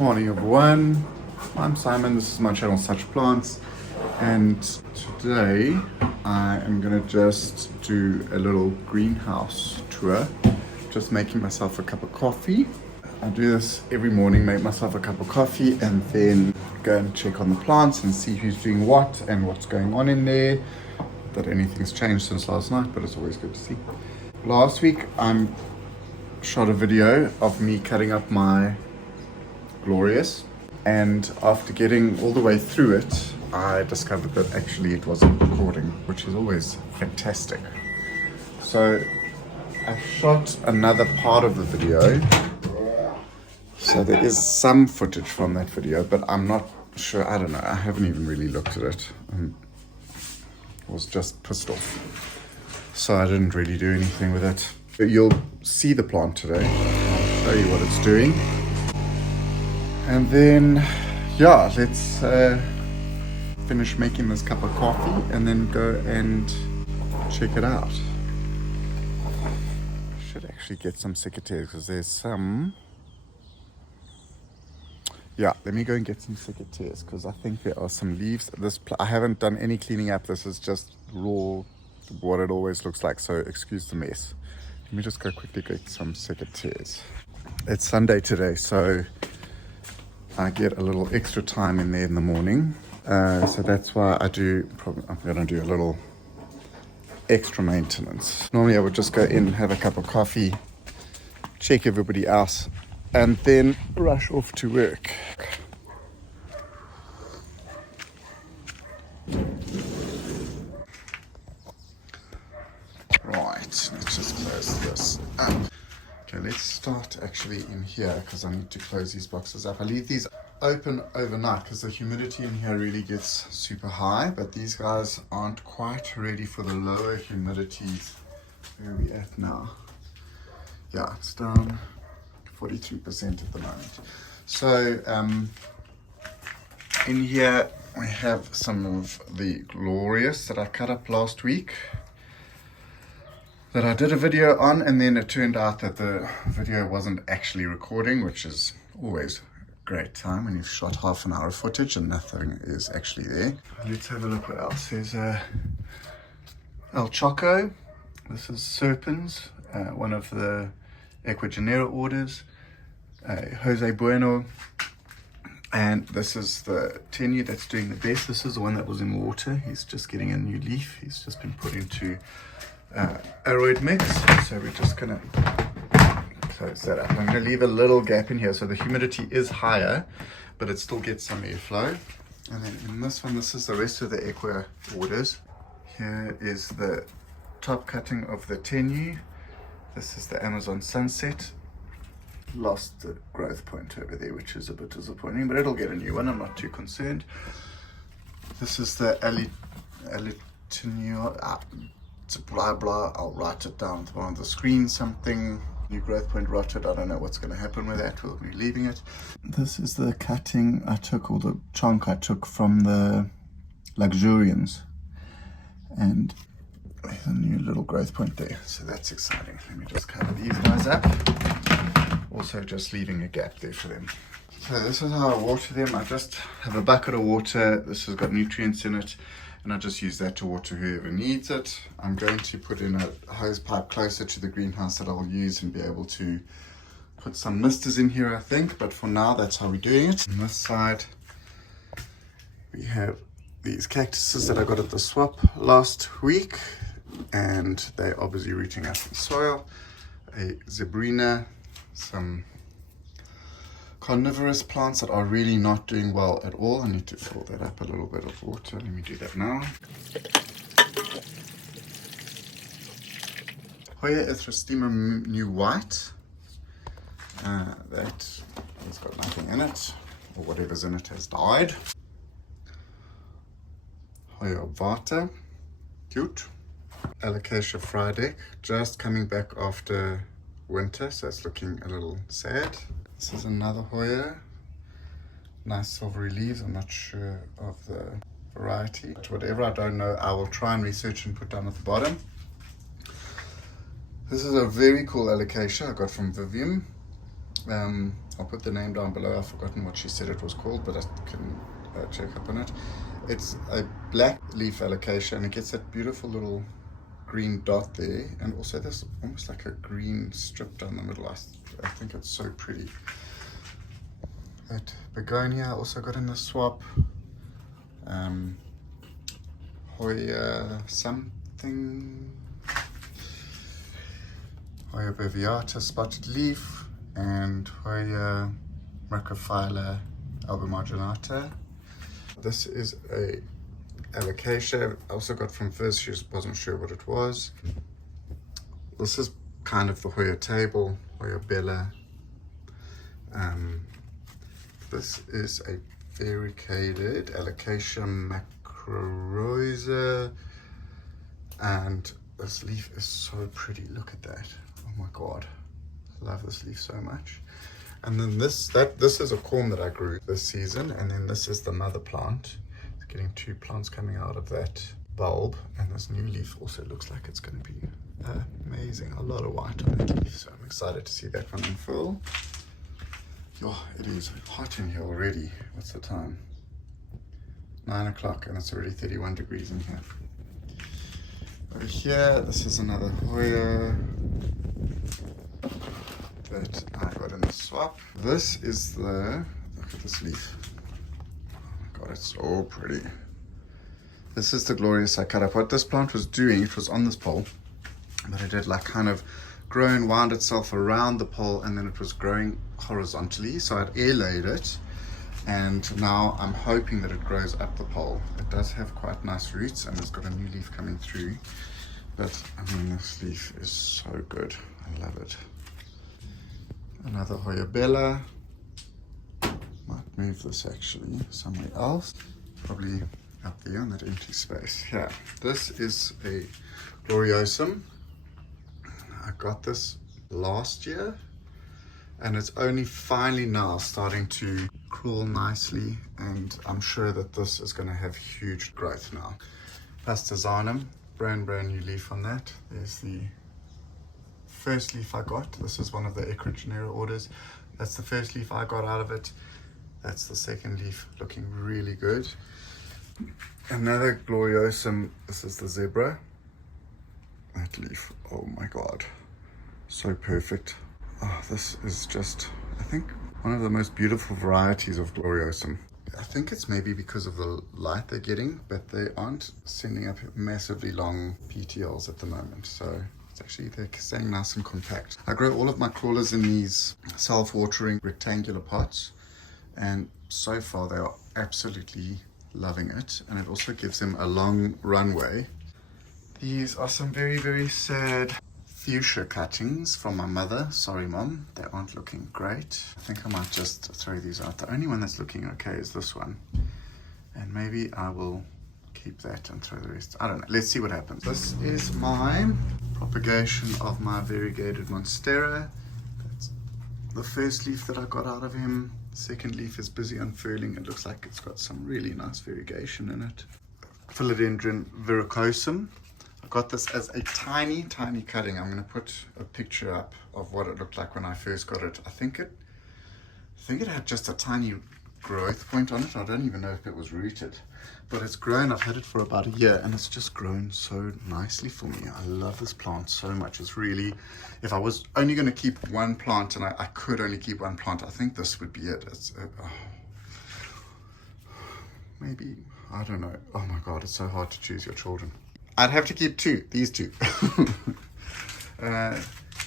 Morning everyone, I'm Simon, this is my channel Such Plants, and today I am going to just do a little greenhouse tour, just making myself a cup of coffee. I do this every morning, make myself a cup of coffee and then go and check on the plants and see who's doing what and what's going on in there. Not that anything's changed since last night, but it's always good to see. Last week I shot a video of me cutting up my glorious, and after getting all the way through it I discovered that actually it wasn't recording, which is always fantastic. So I shot another part of the video, so there is some footage from that video, but I'm not sure, I don't know, I haven't even really looked at it. I was just pissed off, so I didn't really do anything with it. But you'll see the plant today, I'll show you what it's doing. And then, yeah, let's finish making this cup of coffee and then go and check it out. Should actually get some secateurs because there's some. Yeah, let me go and get some secateurs because I think there are some leaves. I haven't done any cleaning up. This is just raw, what it always looks like. So excuse the mess. Let me just go quickly get some secateurs. It's Sunday today, so I get a little extra time in there in the morning, so that's why I'm going to do a little extra maintenance. Normally I would just go in, have a cup of coffee, check everybody else, and then rush off to work. Right, let's just close this up. Okay, let's start actually in here because I need to close these boxes up. I leave these open overnight because the humidity in here really gets super high, but these guys aren't quite ready for the lower humidities. Where are we at now? Yeah, it's down 43% at the moment. So in here we have some of the glorious that I cut up last week, that I did a video on, and then it turned out that the video wasn't actually recording, which is always a great time when you've shot half an hour of footage and nothing is actually there. Let's have a look what else. There's El Choco. This is Serpens, one of the Equigenera orders. Jose Bueno. And this is the Tenue that's doing the best. This is the one that was in water. He's just getting a new leaf. He's just been put into aeroid mix, so we're just gonna close that up. I'm gonna leave a little gap in here so the humidity is higher, but it still gets some airflow. And then in this one, this is the rest of the Equa orders. Here is the top cutting of the Tenue. This is the Amazon Sunset. Lost the growth point over there, which is a bit disappointing, but it'll get a new one. I'm not too concerned. This is the Alitinio. Blah blah, I'll write it down on the screen. Something new growth point rotted. I don't know what's going to happen with that. We'll be leaving it. This is the cutting I took, or the chunk I took from the luxurians, and there's a new little growth point there, so that's exciting. Let me just cover these guys up, also just leaving a gap there for them. So this is how I water them. I just have a bucket of water. This has got nutrients in it, and I just use that to water whoever needs it. I'm going to put in a hose pipe closer to the greenhouse that I'll use and be able to put some misters in here, I think, but for now that's how we're doing it. On this side we have these cactuses that I got at the swap last week, and they're obviously rooting up in soil. A zebrina, some carnivorous plants that are really not doing well at all. I need to fill that up a little bit of water. Let me do that now. Hoya Erythrostemum New White. That has got nothing in it, or whatever's in it has died. Hoya Vata, cute. Alocasia Frydek, just coming back after winter, so it's looking a little sad. This is another Hoya, nice silvery leaves. I'm not sure of the variety, but whatever I don't know, I will try and research and put down at the bottom. This is a very cool alocasia I got from Vivian. I'll put the name down below. I've forgotten what she said it was called, but I can check up on it. It's a black leaf alocasia, and it gets that beautiful little green dot there, and also there's almost like a green strip down the middle. I think it's so pretty. That begonia I also got in the swap. Hoya something, Hoya breviata spotted leaf, and Hoya macrophylla albumarginata. This is a alocasia I also got from Viz. She wasn't sure what it was. This is kind of the Hoya table, Hoya bella. This is a variegated alocasia macrorrhoza, and this leaf is so pretty. Look at that. Oh my god, I love this leaf so much. And then this is a corm that I grew this season, and then this is the mother plant. It's getting 2 plants coming out of that bulb, and this new leaf also looks like it's going to be amazing. A lot of white on that leaf, so I'm excited to see that one unfurl. Oh, it is hot in here already. What's the time? 9 o'clock, and it's already 31 degrees in here. Over here, this is another Hoya that I got in the swap. This is the, look at this leaf. Oh my god, it's so pretty. This is the glorious I cut up. What this plant was doing, it was on this pole, but it had like kind of grown, wound itself around the pole, and then it was growing horizontally. So I'd air laid it, and now I'm hoping that it grows up the pole. It does have quite nice roots, and it's got a new leaf coming through. But I mean, this leaf is so good. I love it. Another Hoya bella. Might move this actually somewhere else. Probably up there on that empty space. Yeah, this is a gloriosum. I got this last year, and it's only finally now starting to crawl nicely, and I'm sure that this is going to have huge growth now. Pastazanum, brand new leaf on that. There's the first leaf I got. This is one of the Ecrogenera orders. That's the first leaf I got out of it. That's the second leaf, looking really good. Another gloriosum, this is the zebra. That leaf, oh my god, so perfect. Oh, this is just, I think, one of the most beautiful varieties of gloriosum. I think it's maybe because of the light they're getting, but they aren't sending up massively long petioles at the moment, so it's actually, they're staying nice and compact. I grow all of my crawlers in these self-watering rectangular pots, and so far they are absolutely loving it, and it also gives them a long runway. These are some very sad fuchsia cuttings from my mother. Sorry mom, they aren't looking great. I think I might just throw these out. The only one that's looking okay is this one, and maybe I will keep that and throw the rest. I don't know, let's see what happens. This is my propagation of my variegated monstera. That's the first leaf that I got out of him. Second leaf is busy unfurling. It looks like it's got some really nice variegation in it. Philodendron verrucosum. I got this as a tiny cutting. I'm going to put a picture up of what it looked like when I first got it. I think it had just a tiny growth point on it. I don't even know if it was rooted, but it's grown. I've had it for about a year, and it's just grown so nicely for me. I love this plant so much. It's really, if I was only going to keep one plant, and I could only keep one plant, I think this would be it. It's maybe, I don't know. Oh my god, it's so hard to choose your children. I'd have to keep these two.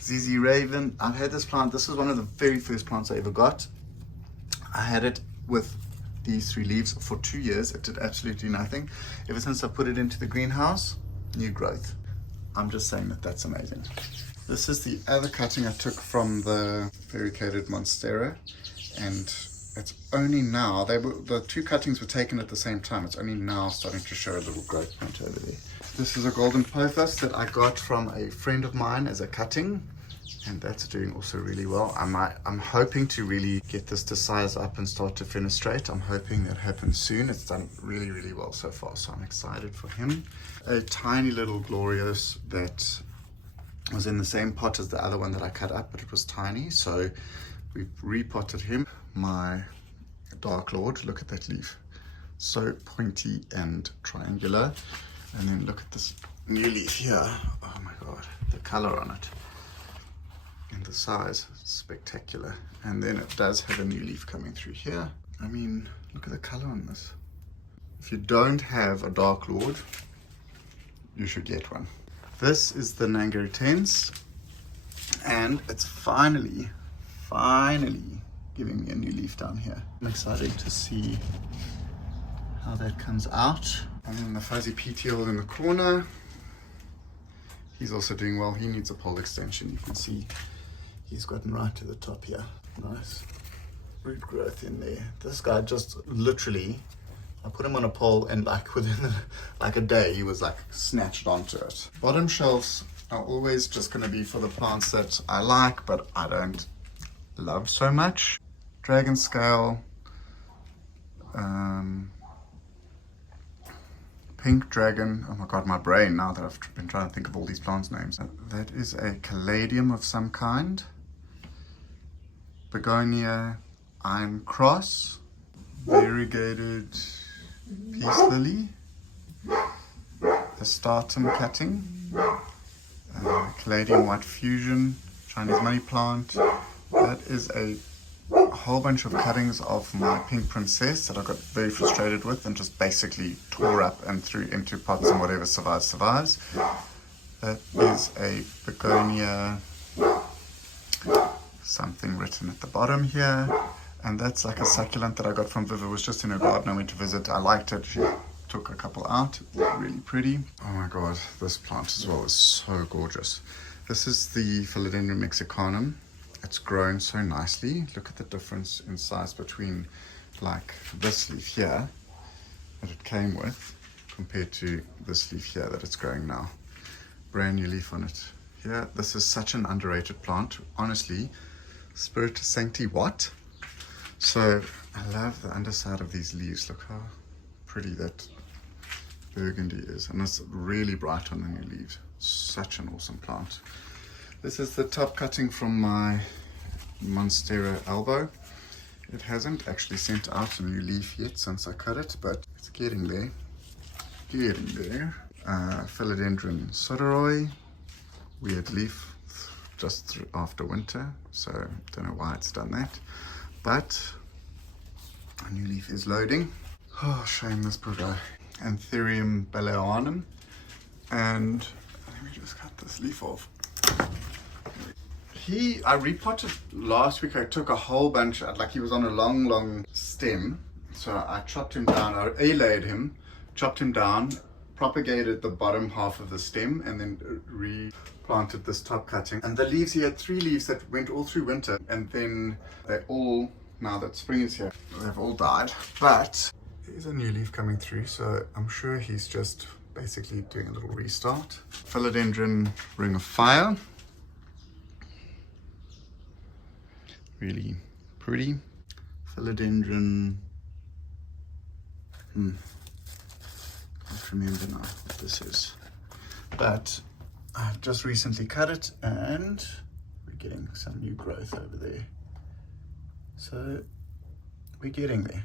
ZZ Raven, I've had this plant. This is one of the very first plants I ever got. I had it with these 3 leaves for 2 years. It did absolutely nothing. Ever since I put it into the greenhouse, new growth. I'm just saying that that's amazing. This is the other cutting I took from the variegated monstera, and it's only now, the 2 cuttings were taken at the same time. It's only now starting to show a little growth point over there. This is a golden pothos that I got from a friend of mine as a cutting, and that's doing also really well. I'm hoping to really get this to size up and start to fenestrate. I'm hoping that happens soon. It's done really well so far, so I'm excited for him. A tiny little glorious that was in the same pot as the other one that I cut up, but it was tiny, so we've repotted him. My Dark Lord, look at that leaf. So pointy and triangular. And then look at this new leaf here. Oh my God, the color on it. And the size, spectacular. And then it does have a new leaf coming through here. I mean, look at the color on this. If you don't have a Dark Lord, you should get one. This is the Nangaritense, and it's finally giving me a new leaf down here. I'm excited to see how that comes out. And then the fuzzy petiole in the corner. He's also doing well. He needs a pole extension. You can see he's gotten right to the top here. Nice root growth in there. This guy just literally, I put him on a pole and like within like a day, he was like snatched onto it. Bottom shelves are always just going to be for the plants that I like, but I don't love so much. Dragon scale, pink dragon. Oh my God, my brain now that I've been trying to think of all these plants names. That is a caladium of some kind. Begonia iron cross. Variegated peace lily. Astatum cutting. Caladium white fusion. Chinese money plant. That is a whole bunch of cuttings of my pink princess that I got very frustrated with and just basically tore up and threw into pots, and whatever survives. That is a begonia, something written at the bottom here, and that's like a succulent that I got from Viv. It was just in her garden. I went to visit. I liked it. She took a couple out. Really pretty. Oh my God, this plant as well is so gorgeous. This is the philodendron mexicanum. It's grown so nicely. Look at the difference in size between like this leaf here that it came with compared to this leaf here that it's growing now. Brand new leaf on it here. This is such an underrated plant. Honestly, Spirit Sancti what? So I love the underside of these leaves. Look how pretty that burgundy is. And it's really bright on the new leaves. Such an awesome plant. This is the top cutting from my Monstera elbow. It hasn't actually sent out a new leaf yet since I cut it, but it's getting there. Philodendron soderoi, weird leaf just after winter, so don't know why it's done that. But a new leaf is loading. Oh, shame this poor guy. Anthurium baleoanum, and let me just cut this leaf off. I repotted last week. I took a whole bunch, like he was on a long stem. So I chopped him down, I A-laid him, chopped him down, propagated the bottom half of the stem, and then replanted this top cutting. And the leaves, he had 3 leaves that went all through winter, and then they all, now that spring is here, they've all died. But there's a new leaf coming through, so I'm sure he's just basically doing a little restart. Philodendron ring of fire. Really pretty. Philodendron, can't remember now what this is, but I've just recently cut it and we're getting some new growth over there, so we're getting there.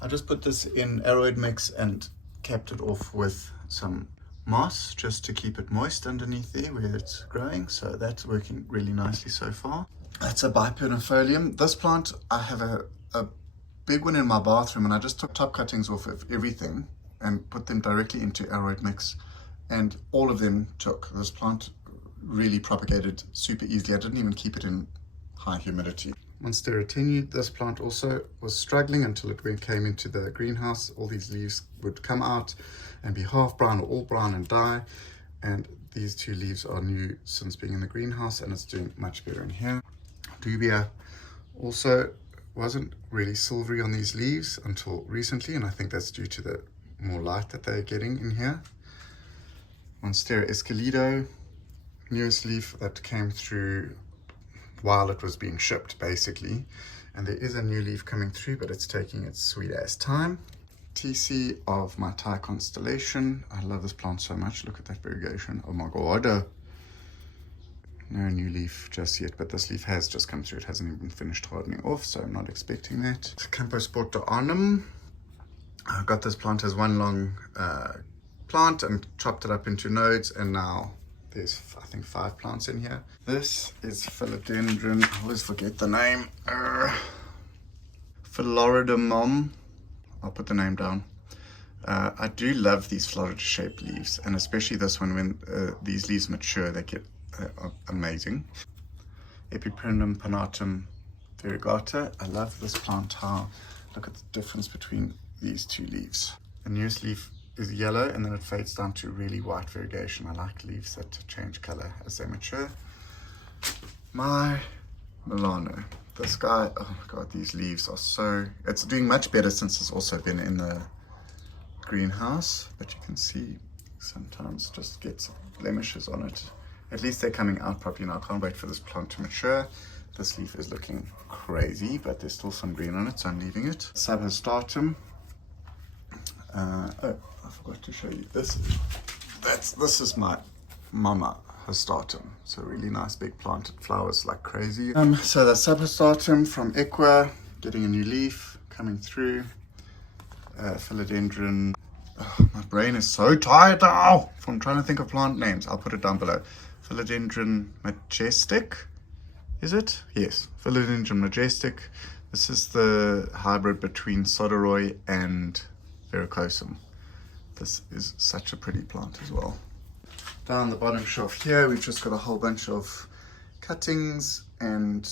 I just put this in arrowhead mix and capped it off with some moss just to keep it moist underneath there where it's growing, so that's working really nicely so far. That's a bipernifolium. This plant, I have a big one in my bathroom, and I just took top cuttings off of everything and put them directly into arrowhead mix, and all of them took. This plant really propagated super easily. I didn't even keep it in high humidity. Monstera tenued, this plant also was struggling until it came into the greenhouse. All these leaves would come out and be half brown or all brown and die, and these 2 leaves are new since being in the greenhouse, and it's doing much better in here. Dubia also wasn't really silvery on these leaves until recently, and I think that's due to the more light that they're getting in here. Monstera escalido, newest leaf that came through while it was being shipped basically, and there is a new leaf coming through, but it's taking its sweet ass time. TC of my Thai constellation. I love this plant so much. Look at that variegation. Oh my God. no new leaf just yet, but this leaf has just come through. It hasn't even finished hardening off, so I'm not expecting that. Campo Sporto Arnhem. I got this plant as one long plant and chopped it up into nodes, and now there's, I think, 5 plants in here. This is philodendron. I always forget the name. Philodendron. I'll put the name down. I do love these Florida-shaped leaves, and especially this one. When these leaves mature, they get amazing. Epipremnum panatum variegata. I love this plant. Look at the difference between these 2 leaves. The newest leaf is yellow, and then it fades down to really white variegation. I like leaves that change color as they mature. My Milano. This guy, oh my god, these leaves are so... It's doing much better since it's also been in the greenhouse, but you can see sometimes just gets blemishes on it. At least they're coming out properly now. I can't wait for this plant to mature. This leaf is looking crazy, but there's still some green on it, so I'm leaving it. Subhastatum. Oh, I forgot to show you this. This is my Mama Hastatum. It's a really nice big plant. It flowers like crazy. So the Subhastatum from Equa, getting a new leaf coming through. Philodendron. Oh, my brain is so tired now from trying to think of plant names. I'll put it down below. Philodendron majestic. Is it? Yes. Philodendron majestic. This is the hybrid between Soderoy and Verrucosum. This is such a pretty plant as well. Down the bottom shelf here, we've just got a whole bunch of cuttings and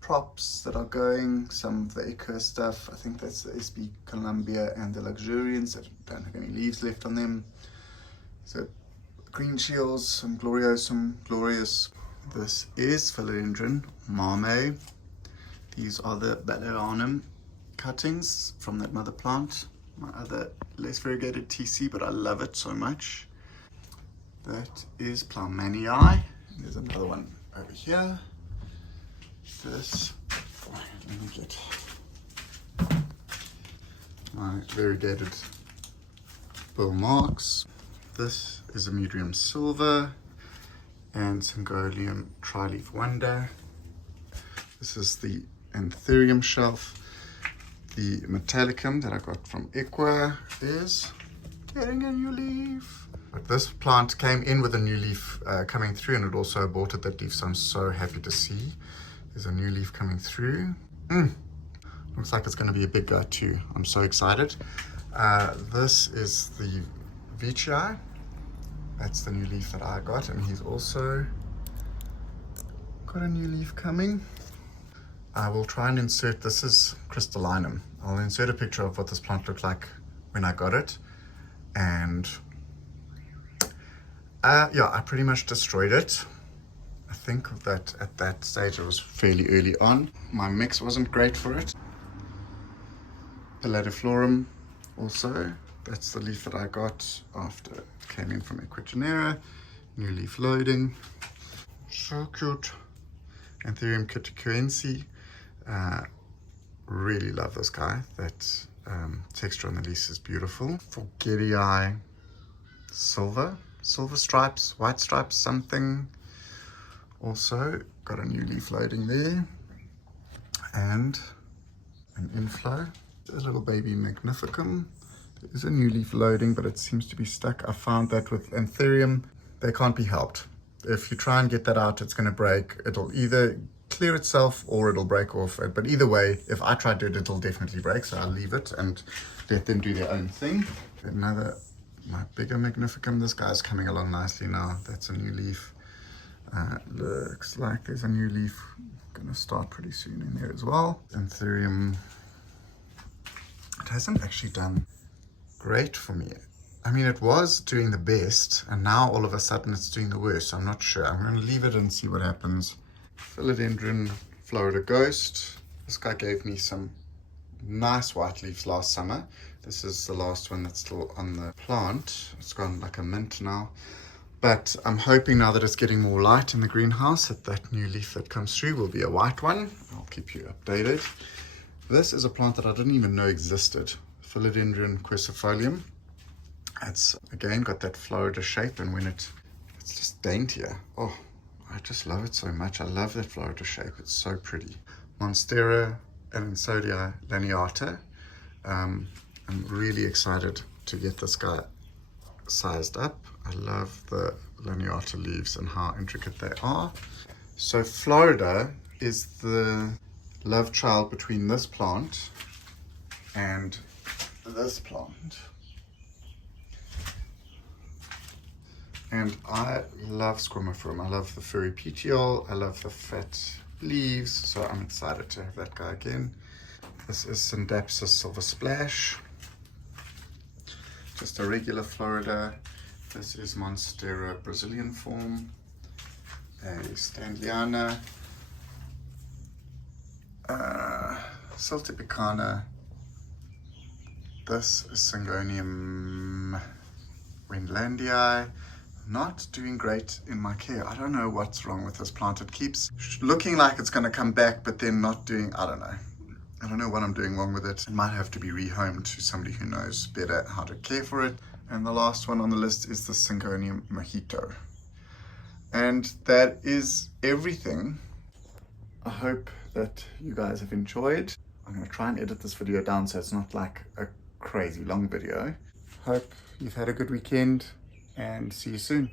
props that are going. Some of the Eco stuff. I think that's the SB Columbia and the Luxurians that don't have any leaves left on them. So green shields, some gloriosum, glorious. This is Philodendron Marme. These are the Balanum cuttings from that mother plant. My other less variegated TC, but I love it so much. That is Plumanii. There's another one over here. This, let me get my variegated Bill Marks. This is Anthurium silver and Syngolium tri-leaf wonder. This is the Anthurium shelf. The Metallicum that I got from Equa is getting a new leaf. But this plant came in with a new leaf coming through, and it also aborted that leaf, so I'm so happy to see there's a new leaf coming through. Looks like it's going to be a big guy too. I'm so excited. This is the Veitchii. That's the new leaf that I got, and he's also got a new leaf coming. I will try and insert, this is crystallinum. I'll insert a picture of what this plant looked like when I got it. And yeah, I pretty much destroyed it. I think that at that stage it was fairly early on. My mix wasn't great for it. Paladiflorum also. That's the leaf that I got after it came in from Equigenera. New leaf loading. So cute. Anthurium cuticuense. Really love this guy. That texture on the leaf is beautiful. Variegated silver stripes, white stripes, something. Also got a new leaf loading there, and an inflow. A little baby magnificum. There is a new leaf loading, but it seems to be stuck. I found that with Anthurium, they can't be helped. If you try and get that out, it's going to break. It'll either clear itself or it'll break off. But either way, if I try to do it, it'll definitely break. So I'll leave it and let them do their own thing. Another, my bigger magnificum. This guy's coming along nicely now. That's a new leaf. Looks like there's a new leaf going to start pretty soon in there as well. Anthurium. It hasn't actually done great for me. I mean, it was doing the best, and now all of a sudden it's doing the worst. So I'm not sure. I'm going to leave it and see what happens. Philodendron Florida Ghost. This guy gave me some nice white leaves last summer. This is the last one that's still on the plant. It's gone like a mint now. But I'm hoping now that it's getting more light in the greenhouse that that new leaf that comes through will be a white one. I'll keep you updated. This is a plant that I didn't even know existed. Philodendron quercifolium. It's again got that Florida shape, and when it's just daintier. Oh, I just love it so much. I love that Florida shape. It's so pretty. Monstera Alansodia laneata. I'm really excited to get this guy sized up. I love the laneata leaves and how intricate they are. So Florida is the love child between this plant and this plant. And I love squamophorum. I love the furry petiole. I love the fat leaves. So I'm excited to have that guy again. This is Syndapsis Silver Splash. Just a regular Florida. This is Monstera Brazilian form. A Standliana. Siltipicana. This is Syngonium Wendlandii. Not doing great in my care. I don't know what's wrong with this plant. It keeps looking like it's going to come back, but then not doing, I don't know. I don't know what I'm doing wrong with it. It might have to be rehomed to somebody who knows better how to care for it. And the last one on the list is the Syngonium Mojito. And that is everything. I hope that you guys have enjoyed. I'm going to try and edit this video down so it's not like a crazy long video. Hope you've had a good weekend and see you soon.